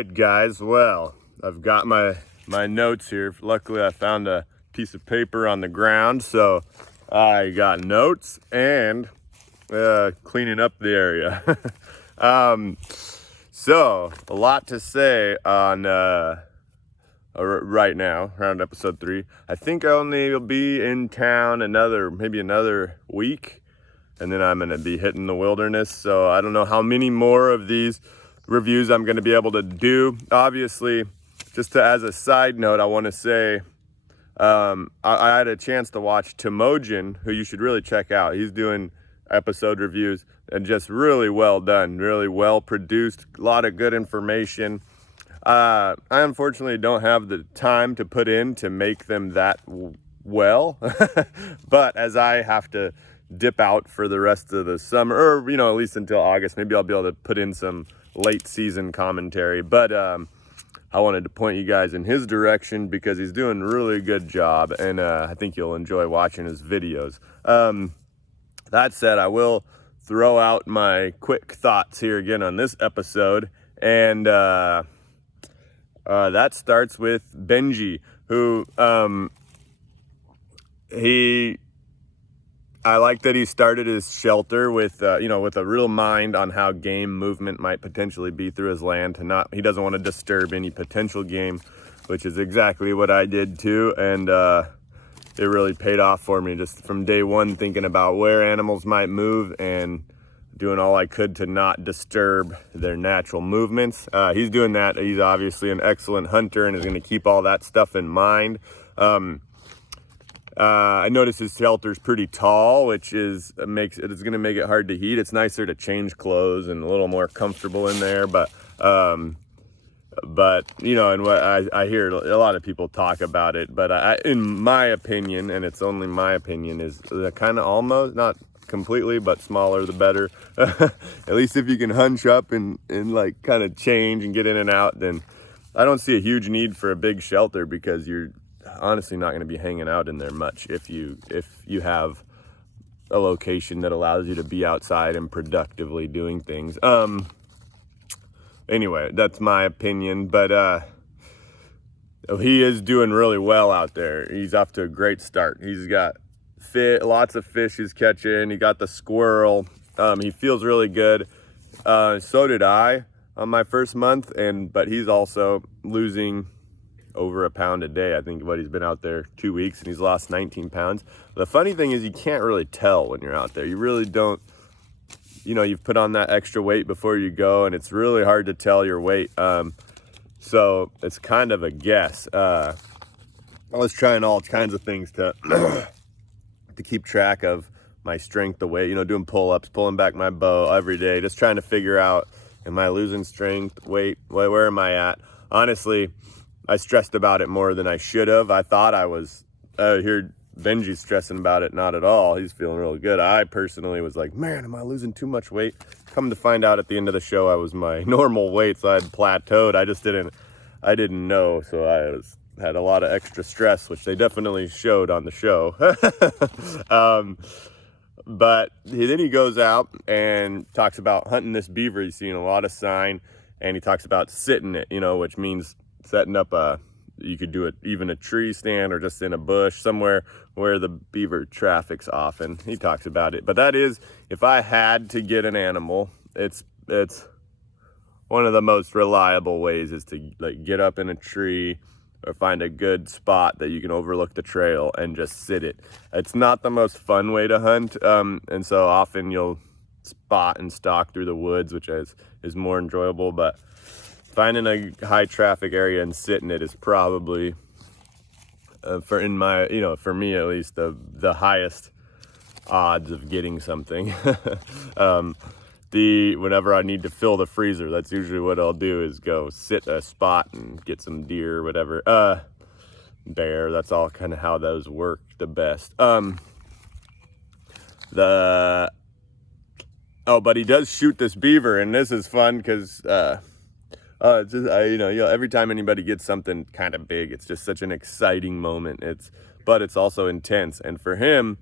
right, guys. Well, I've got my notes here. Luckily, I found a piece of paper on the ground, so I got notes and cleaning up the area. So a lot to say on right now, around episode 3. I think I only will be in town maybe another week, and then I'm going to be hitting the wilderness. So I don't know how many more of these reviews I'm going to be able to do. Obviously, as a side note, I want to say I had a chance to watch Teimojin, who you should really check out. He's doing episode reviews and just really well done, really well produced, a lot of good information. I unfortunately don't have the time to put in to make them that well, but as I have to dip out for the rest of the summer, or at least until August, maybe I'll be able to put in some late season commentary. But I wanted to point you guys in his direction because he's doing a really good job, and I think you'll enjoy watching his videos. That said, I will throw out my quick thoughts here again on this episode, and that starts with Benji, who I like that he started his shelter with with a real mind on how game movement might potentially be through his land. He doesn't want to disturb any potential game, which is exactly what I did too, and it really paid off for me just from day one, thinking about where animals might move and doing all I could to not disturb their natural movements. He's doing that. He's obviously an excellent hunter and is going to keep all that stuff in mind. I noticed his shelter's pretty tall, which it's going to make it hard to heat. It's nicer to change clothes and a little more comfortable in there, but and what I hear a lot of people talk about it, but in my opinion, and it's only my opinion, is kind of almost, not completely, but smaller the better. At least if you can hunch up and like kind of change and get in and out, then I don't see a huge need for a big shelter, because you're honestly not going to be hanging out in there much if you have a location that allows you to be outside and productively doing things. Anyway, that's my opinion, but he is doing really well out there. He's off to a great start. He's got lots of fish he's catching. He got the squirrel. He feels really good. So did I on my first month, but he's also losing over a pound a day. I think he's been out there 2 weeks and he's lost 19 pounds. The funny thing is you can't really tell when you're out there. You really don't. You've put on that extra weight before you go, and it's really hard to tell your weight. So it's kind of a guess. I was trying all kinds of things to keep track of my strength, the weight, doing pull-ups, pulling back my bow every day, just trying to figure out, am I losing strength, weight, where am I at? Honestly, I stressed about it more than I should have. I thought I was, here Benji's stressing about it, not at all. He's feeling really good. I personally was like, man, am I losing too much weight? Come to find out at the end of the show, I was my normal weight, so I had plateaued. I didn't know, so I had a lot of extra stress, which they definitely showed on the show. But then he goes out and talks about hunting this beaver. He's seeing a lot of sign, and he talks about sitting it, which means setting up you could do it even a tree stand or just in a bush somewhere where the beaver traffics often. He talks about it, but that is, if I had to get an animal, it's one of the most reliable ways is to get up in a tree or find a good spot that you can overlook the trail and just sit it. It's not the most fun way to hunt, and so often you'll spot and stalk through the woods, which is more enjoyable, but finding a high traffic area and sitting it is probably, for me at least, the highest odds of getting something. Whenever I need to fill the freezer, that's usually what I'll do, is go sit a spot and get some deer or whatever. Bear, that's all kind of how those work the best. But he does shoot this beaver, and this is fun because it's just, every time anybody gets something kind of big, it's just such an exciting moment. But it's also intense. And for him,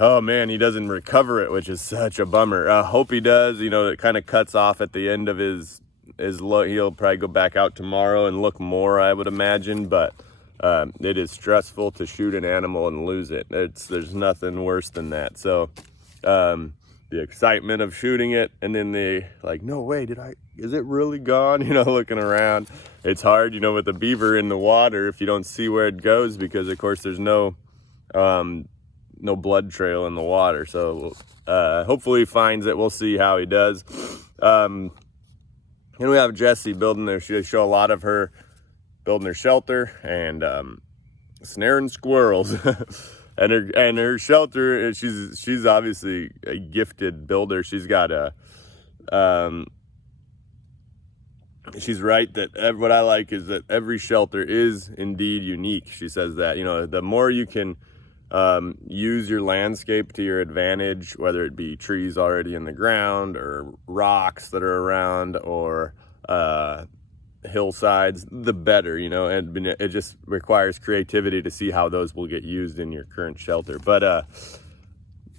oh man, he doesn't recover it, which is such a bummer. Hope he does. It kind of cuts off at the end of his is he'll probably go back out tomorrow and look more, I would imagine, but it is stressful to shoot an animal and lose it. There's nothing worse than that. So the excitement of shooting it, and then the like, no way, is it really gone? Looking around. It's hard, with the beaver in the water if you don't see where it goes, because of course there's no blood trail in the water. So hopefully he finds it. We'll see how he does. And we have Jessie building she show a lot of her building her shelter and snaring squirrels. and her shelter, she's obviously a gifted builder. She's got she's right that what I like is that every shelter is indeed unique. She says that, the more you can use your landscape to your advantage, whether it be trees already in the ground or rocks that are around or hillsides, the better, and it just requires creativity to see how those will get used in your current shelter. But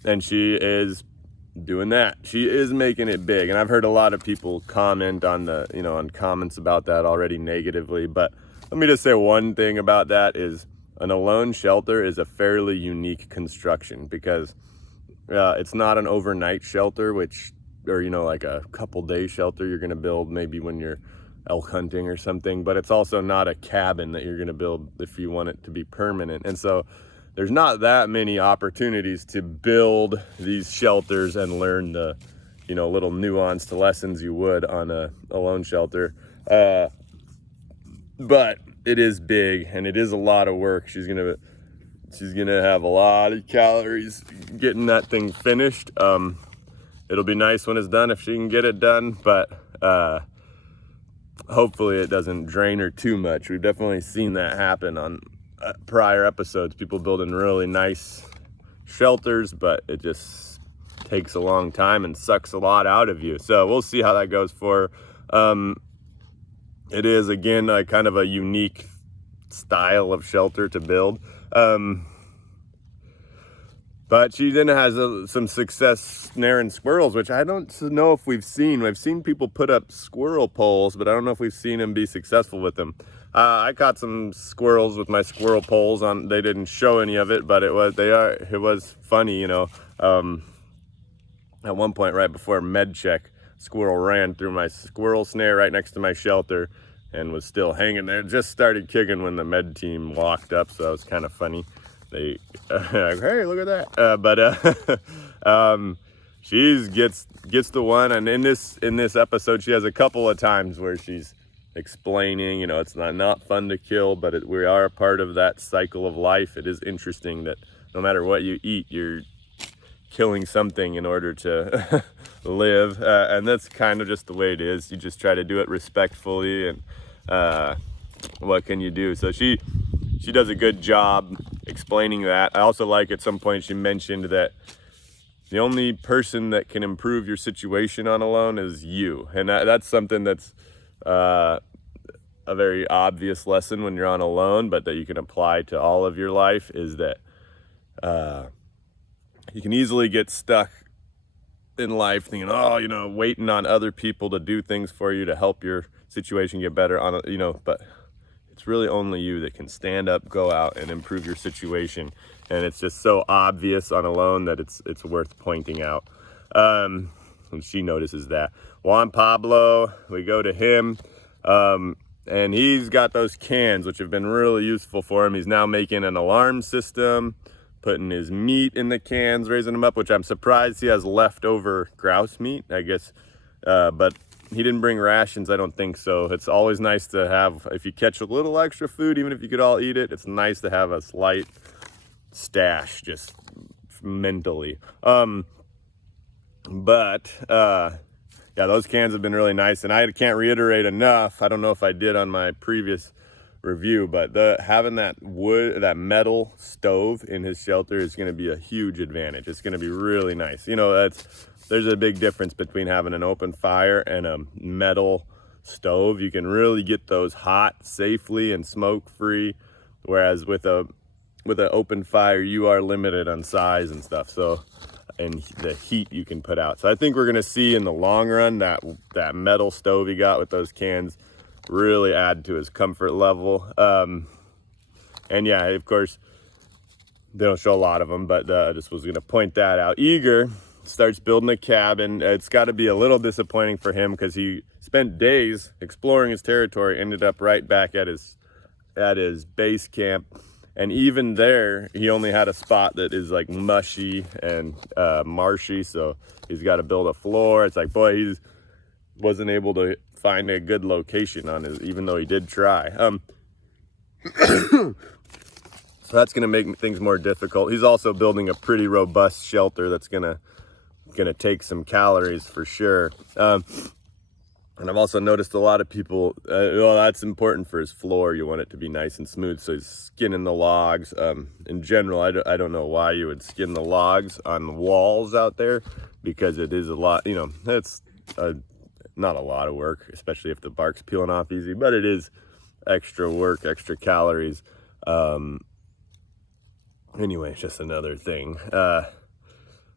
and she is doing that. She is making it big, and I've heard a lot of people comment on on comments about that already negatively. But let me just say one thing about that is an alone shelter is a fairly unique construction, because it's not an overnight shelter, or like a couple day shelter you're going to build maybe when you're elk hunting or something, but it's also not a cabin that you're going to build if you want it to be permanent. And so there's not that many opportunities to build these shelters and learn the little nuanced lessons you would on a lone shelter. But it is big and it is a lot of work. She's gonna have a lot of calories getting that thing finished. It'll be nice when it's done if she can get it done, but hopefully it doesn't drain her too much. We've definitely seen that happen on prior episodes, people building really nice shelters, but it just takes a long time and sucks a lot out of you. So we'll see how that goes for her. It is, again, a kind of a unique style of shelter to build. But she then has some success snaring squirrels, which I don't know if we've seen. We've seen people put up squirrel poles, but I don't know if we've seen them be successful with them. I caught some squirrels with my squirrel poles on. They didn't show any of it, but it was funny, At one point, right before med check, squirrel ran through my squirrel snare right next to my shelter and was still hanging there. Just started kicking when the med team walked up, so it was kind of funny. They like, hey, look at that. She gets the one, and in this episode, she has a couple of times where she's explaining, it's not fun to kill, but we are a part of that cycle of life. It is interesting that no matter what you eat, you're killing something in order to live, and that's kind of just the way it is. You just try to do it respectfully, and what can you do? So she does a good job explaining that. I also like at some point she mentioned that the only person that can improve your situation on alone is you, and that's something that's a very obvious lesson when you're on alone, but that you can apply to all of your life, is that you can easily get stuck in life thinking, waiting on other people to do things for you to help your situation get better but it's really only you that can stand up, go out, and improve your situation. And it's just so obvious on alone that it's worth pointing out. And she notices that. Juan Pablo, we go to him, and he's got those cans, which have been really useful for him. He's now making an alarm system, putting his meat in the cans, raising them up, which I'm surprised he has leftover grouse meat, I guess. But he didn't bring rations, I don't think so. It's always nice to have, if you catch a little extra food, even if you could all eat it, it's nice to have a slight stash, just mentally. Yeah, those cans have been really nice, and I can't reiterate enough. I don't know if I did on my previous review, but having that metal stove in his shelter is going to be a huge advantage. It's going to be really nice. There's a big difference between having an open fire and a metal stove. You can really get those hot safely and smoke free, whereas with an open fire you are limited on size and stuff. So and the heat you can put out. So I think we're gonna see in the long run that metal stove he got with those cans really add to his comfort level. And yeah, of course, they don't show a lot of them, but I just was gonna point that out. Eager starts building a cabin. It's got to be a little disappointing for him because he spent days exploring his territory, ended up right back at his base camp, and even there he only had a spot that is like mushy and marshy, so he's got to build a floor. It's like, boy, he wasn't able to find a good location on his, even though he did try. So that's going to make things more difficult. He's also building a pretty robust shelter that's gonna take some calories for sure. And I've also noticed a lot of people, well, that's important for his floor. You want it to be nice and smooth, so he's skinning the logs. In general, I don't know why you would skin the logs on the walls out there, because it is a lot, you know, it's not a lot of work, especially if the bark's peeling off easy, but it is extra work, extra calories. Anyway, it's just another thing.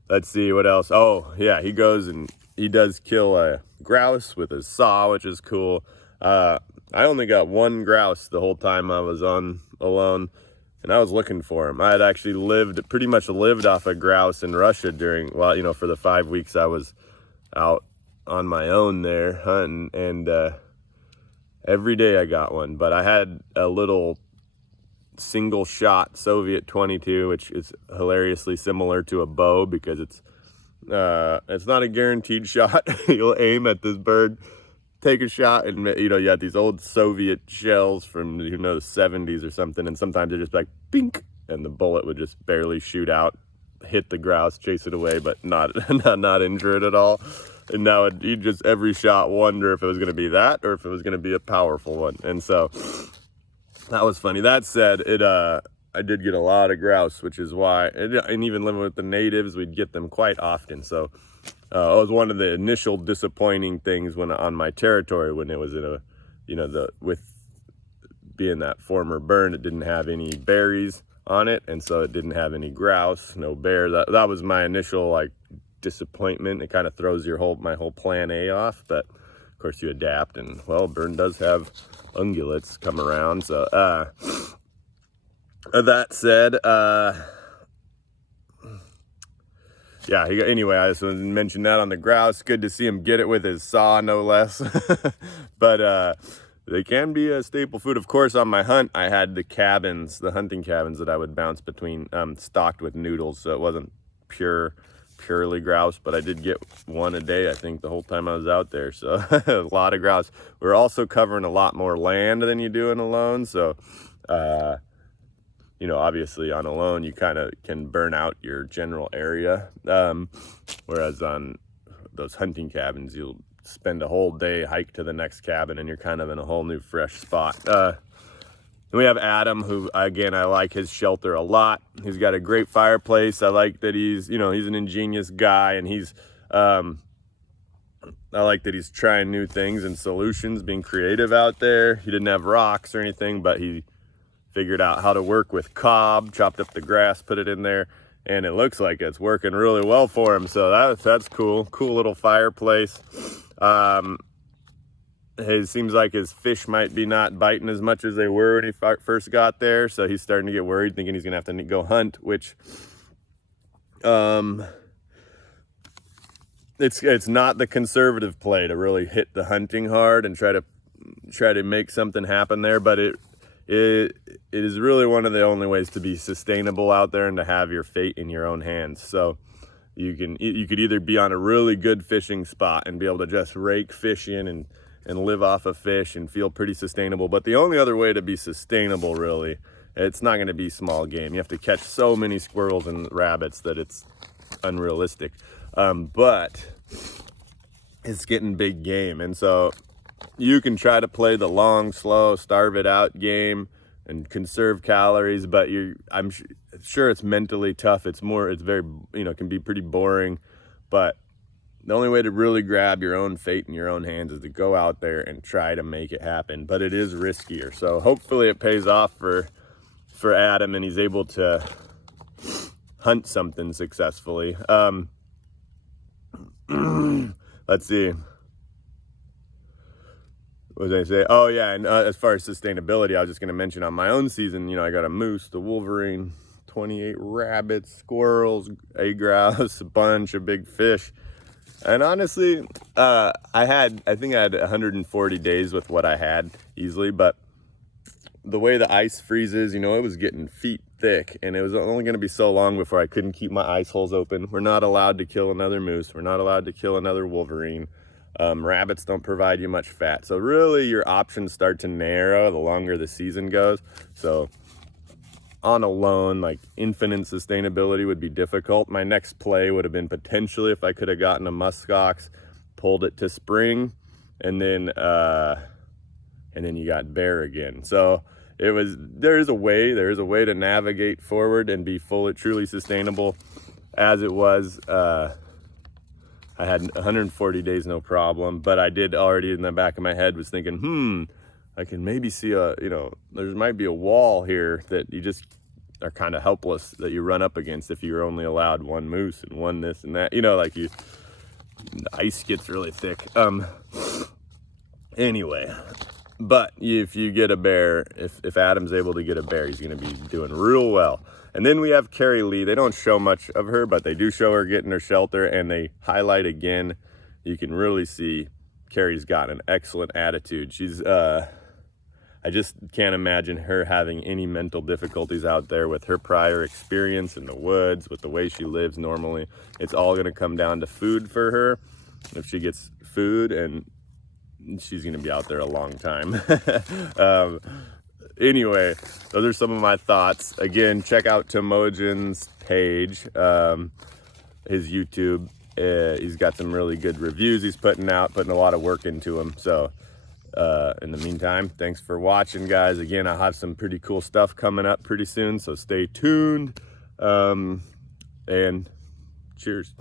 Let's see what else. Oh yeah, he goes and he does kill a grouse with his saw, which is cool. I only got one grouse the whole time I was on alone, and I was looking for him. I had actually pretty much lived off a grouse in Russia during, well, you know, for the 5 weeks I was out on my own there hunting, and every day I got one. But I had a little single shot Soviet 22, which is hilariously similar to a bow because it's not a guaranteed shot. You'll aim at this bird, take a shot, and you know, you have these old Soviet shells from, you know, the 70s or something, and sometimes they're just like bink, and the bullet would just barely shoot out, hit the grouse, chase it away, but not injure it at all. And now you'd just every shot wonder if it was going to be that or if it was going to be a powerful one. And so that was funny. That said, I did get a lot of grouse, which is why, and even living with the natives, we'd get them quite often. So it was one of the initial disappointing things when on my territory, when it was in a, you know, with being that former burn, it didn't have any berries on it, and so it didn't have any grouse, no bear. That was my initial like disappointment. It kind of throws my whole plan A off, but of course you adapt, and well, burn does have ungulates come around. So that said, yeah, anyway, I just wanted to mention that on the grouse. Good to see him get it with his saw, no less. But they can be a staple food. Of course, on my hunt, I had the hunting cabins that I would bounce between, stocked with noodles, so it wasn't purely grouse, but I did get one a day, I think, the whole time I was out there. So a lot of grouse. We're also covering a lot more land than you do in alone, so you know, obviously on alone you kind of can burn out your general area, whereas on those hunting cabins you'll spend a whole day, hike to the next cabin, and you're kind of in a whole new fresh spot. Then we have Adam, who, again, I like his shelter a lot. He's got a great fireplace. I like that he's an ingenious guy, and I like that he's trying new things and solutions, being creative out there. He didn't have rocks or anything, but he figured out how to work with cob, chopped up the grass, put it in there, and it looks like it's working really well for him. So that's cool. Cool little fireplace. It seems like his fish might be not biting as much as they were when he first got there, so he's starting to get worried, thinking he's gonna have to go hunt, which it's not the conservative play to really hit the hunting hard and try to make something happen there, but it is really one of the only ways to be sustainable out there and to have your fate in your own hands. So you could either be on a really good fishing spot and be able to just rake fish in and live off of fish and feel pretty sustainable. But the only other way to be sustainable, really, it's not going to be small game. You have to catch so many squirrels and rabbits that it's unrealistic. But it's getting big game. And so you can try to play the long, slow, starve it out game and conserve calories, but I'm sure it's mentally tough. It's very, can be pretty boring, but the only way to really grab your own fate in your own hands is to go out there and try to make it happen, but it is riskier. So hopefully it pays off for Adam, and he's able to hunt something successfully. Let's see. What did I say? Oh yeah, and as far as sustainability, I was just going to mention on my own season, you know, I got a moose, the wolverine, 28 rabbits, squirrels, a grouse, a bunch of big fish. And honestly, I think I had 140 days with what I had easily, but the way the ice freezes, you know, it was getting feet thick, and it was only going to be so long before I couldn't keep my ice holes open. We're not allowed to kill another moose. We're not allowed to kill another wolverine. Rabbits don't provide you much fat. So really your options start to narrow the longer the season goes. So on alone, like infinite sustainability would be difficult. My next play would have been potentially if I could have gotten a muskox, pulled it to spring, and then you got bear again. So there is a way to navigate forward and be truly sustainable as it was. I had 140 days, no problem, but I did already in the back of my head was thinking, I can maybe see there might be a wall here that you just are kind of helpless that you run up against if you're only allowed one moose and one this and that, you know, like the ice gets really thick. Anyway, but if you get a bear, if Adam's able to get a bear, he's going to be doing real well. And then we have Carrie Lee. They don't show much of her, but they do show her getting her shelter, and they highlight again. You can really see Carrie's got an excellent attitude. She's, I just can't imagine her having any mental difficulties out there with her prior experience in the woods, with the way she lives normally. It's all going to come down to food for her. If she gets food, and she's going to be out there a long time. Anyway, those are some of my thoughts. Again, check out Teimojin's page, his YouTube. He's got some really good reviews he's putting a lot of work into them. So in the meantime, thanks for watching, guys. Again, I'll have some pretty cool stuff coming up pretty soon, so stay tuned. And cheers.